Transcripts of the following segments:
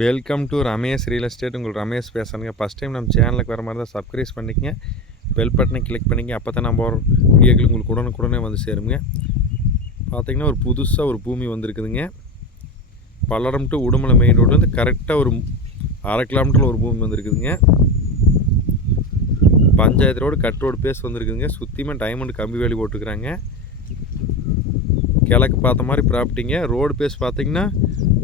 Welcome to Ramesh real estate. உங்கள் ரமேஷ் பேசுகிறேங்க. First time நம்ம சேனலுக்கு வர மாதிரி தான் சப்ஸ்கிரைப் பண்ணிக்கங்க, பெல் பட்டனை கிளிக் பண்ணிங்க. அப்போ தான் நம்ம ஒரு வீடியோக்கள் உங்களுக்கு உடனுக்குடனே வந்து சேருங்க. பார்த்திங்கன்னா ஒரு புதுசாக ஒரு பூமி வந்திருக்குதுங்க. Palladam to Udumalai main road வந்து கரெக்டாக ஒரு 1/2 கிலோமீட்டரில் ஒரு பூமி வந்திருக்குதுங்க. Panchayat road cut road face வந்திருக்குதுங்க. சுற்றியுமே டைமண்ட் கம்பி வேலி போட்டுருக்குறாங்க. கிழக்கு பார்த்த மாதிரி ப்ராப்பர்ட்டிங்க. ரோடு பேஸ் பார்த்திங்கன்னா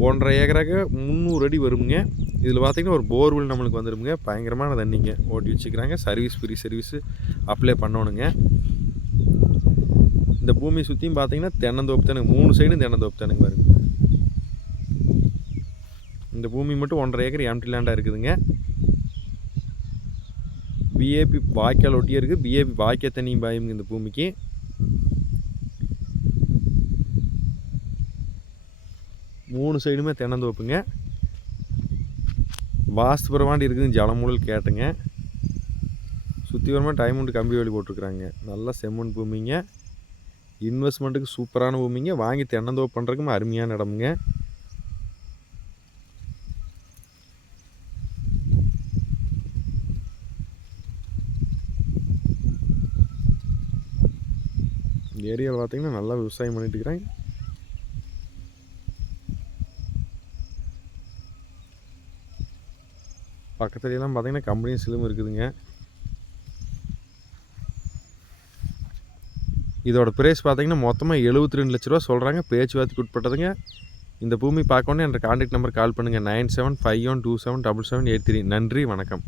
1.5 ஏக்கராக 300 அடி வருங்க. இதில் பார்த்திங்கன்னா ஒரு போர்வெல் நம்மளுக்கு வந்துடுங்க. பயங்கரமான தண்ணிங்க ஓட்டி வச்சுக்கிறாங்க. சர்வீஸ் ஃப்ரீ சர்வீஸு அப்ளை பண்ணணுங்க. இந்த பூமி சுற்றியும் பார்த்திங்கன்னா தென்னந்தோப்பு தானுங்க. 3 சைடும் தென்னந்தோப்பு தானுங்க வருங்க. இந்த பூமி மட்டும் 1.5 ஏக்கர் எம்டி லேண்டாக இருக்குதுங்க. பிஏபி வாய்க்கால் ஒட்டியே இருக்குது. பிஏபி வாய்க்கால் தண்ணியும் பாயுங்க இந்த பூமிக்கு. மூணு சைடுமே தென்னந்தோப்புங்க. வாஸ்து புறவாண்டி இருக்குதுங்க. ஜலமூழல் கேட்டுங்க. சுற்றி வரமாக டைமண்ட் கம்பி வேலி போட்டிருக்குறாங்க. நல்லா செம்மண் பூமிங்க. இன்வெஸ்ட்மெண்ட்டுக்கு சூப்பரான பூமிங்க. வாங்கி தென்னந்தோப்பு பண்ணுறதுக்கும் அருமையான இடமுங்க. இந்த ஏரியாவில் பார்த்திங்கன்னா நல்லா விவசாயம் பண்ணிட்டு இருக்கிறாங்க. பக்கத்துலலாம் பார்த்திங்கன்னா கம்பெனி சிலும் இருக்குதுங்க. இதோட ப்ரைஸ் பார்த்திங்கன்னா மொத்தமாக 72 லட்ச ரூபா சொல்கிறாங்க. பேச்சுவார்த்தைக்கு உட்பட்டதுங்க. இந்த பூமி பார்க்கணுன்னு என்ற கான்டாக்ட் நம்பர் கால் பண்ணுங்கள். 9751277783. நன்றி, வணக்கம்.